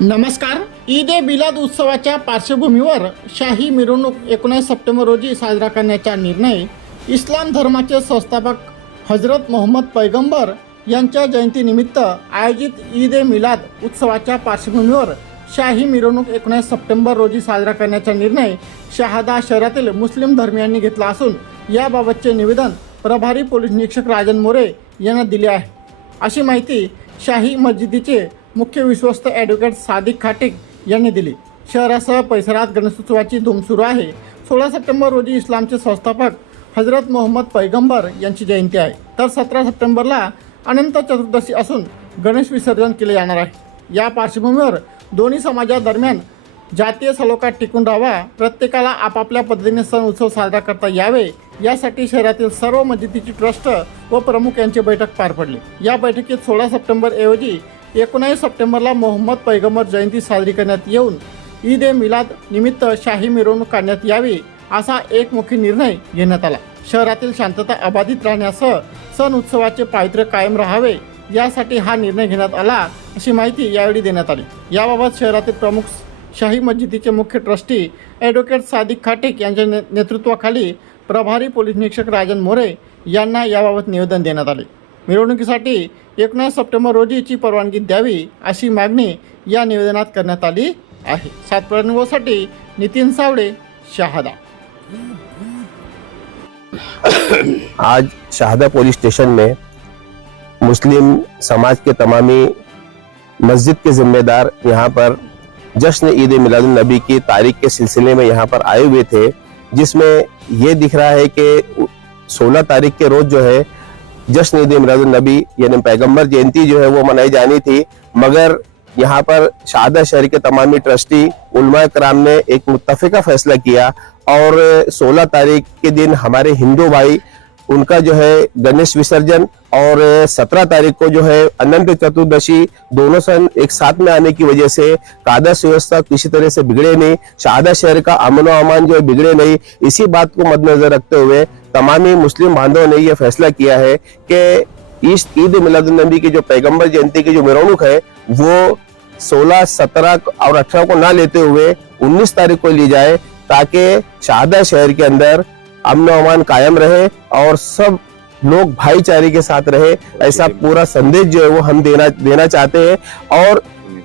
नमस्कार. ईद ए बिलाद उत्सवाच्या पार्श्वभूमीवर शाही मिरवणूक एकोणीस सप्टेंबर रोजी साजरा करण्याचा निर्णय इस्लाम धर्माचे संस्थापक हजरत मोहम्मद पैगंबर यांच्या जयंतीनिमित्त आयोजित ईद ए मिलाद उत्सवाच्या पार्श्वभूमीवर शाही मिरवणूक एकोणीस सप्टेंबर रोजी साजरा करण्याचा निर्णय शहादा शहरातील मुस्लिम धर्मियांनी घेतला असून याबाबतचे निवेदन प्रभारी पोलीस निरीक्षक राजन मोरे यांना दिले आहे. अशी माहिती शाही मस्जिदीचे मुख्य विश्वस्त ॲडव्होकेट सादिक खाटिक यांनी दिली. शहरासह परिसरात गणेशोत्सवाची धूम सुरू आहे. सोळा सप्टेंबर रोजी इस्लामचे संस्थापक हजरत मोहम्मद पैगंबर यांची जयंती आहे. तर सतरा सप्टेंबरला अनंत चतुर्दशी असून गणेश विसर्जन केले जाणार आहे. या पार्श्वभूमीवर दोन्ही समाजादरम्यान जातीय सलोखा टिकून राहावा प्रत्येकाला आपापल्या पद्धतीने सण उत्सव साजरा करता यावे यासाठी शहरातील सर्व मस्जिदीची ट्रस्ट व प्रमुख यांची बैठक पार पडली. या बैठकीत सोळा सप्टेंबर ऐवजी एकोणावीस सप्टेंबरला मोहम्मद पैगंबर जयंती साजरी करण्यात येऊन ईद ए मिलाद निमित्त शाही मिरवणूक काढण्यात यावी असा एकमुखी निर्णय घेण्यात आला. शहरातील शांतता अबाधित राहण्यासह सण उत्सवाचे पावित्र्य कायम राहावे यासाठी हा निर्णय घेण्यात आला अशी माहिती यावेळी देण्यात आली. याबाबत शहरातील प्रमुख शाही मस्जिदीचे मुख्य ट्रस्टी ॲडव्होकेट सादिक खाटेक यांच्या ने नेतृत्वाखाली प्रभारी पोलीस निरीक्षक राजन मोरे यांना याबाबत निवेदन देण्यात आले. मिरवणुकीसाठी एकोणीस सप्टेंबर रोजीची परवानगी द्यावी अशी मागणी या निवेदनात करण्यात आली आहे. सातपुरा नितीन सावडे शहादा. आज शाहदा पुलिस स्टेशन में मुस्लिम समाज के तमामी मस्जिद के जिम्मेदार यहाँ पर जश्न ईद मिलादुल नबी की तारीख के सिलसिले में यहाँ पर आए हुए थे, जिसमें ये दिख रहा है कि 16 तारीख के रोज जो है जश्न ईद नबी, यानी पैगंबर जयंती जो है वो मनाई जानी थी। मगर यहाँ पर शाहदा शहर के तमामी ट्रस्टी उलमा कराम ने एक मुतफ़िका फैसला किया और 16 तारीख के दिन हमारे हिंदू भाई, उनका जो है गणेश विसर्जन और 17 तारीख को जो है अनंत चतुर्दशी दोनों सन एक साथ में आने की वजह से कादश व्यवस्था किसी तरह से बिगड़े नहीं शाहदा शहर का अमन अमान जो है बिगड़े नहीं। इसी बात को मद्देनजर रखते हुए तमामी मुस्लिम बांधवों ने यह फैसला किया है कि इस ईद मिलादुलनबी की जो पैगंबर जयंती की जो मिरवणूक है वो 16, 17 और 18 को ना लेते हुए 19 तारीख को ली जाए ताकि शाहदा शहर के अंदर अमन अमान कायम रहे और सब लोग भाईचारे के साथ रहे ऐसा पूरा संदेश जो है वो हम देना देना चाहते हैं। और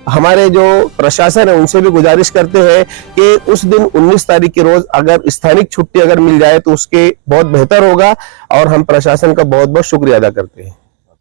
हमारे जो प्रशासन है, उनसे भी गुजारिश करते हैं कि उस दिन 19 तारीख के रोज अगर स्थानिक छुट्टी अगर मिल जाए तो उसके बहुत बेहतर होगा और हम प्रशासन का बहुत बहुत शुक्रिया अदा करते हैं।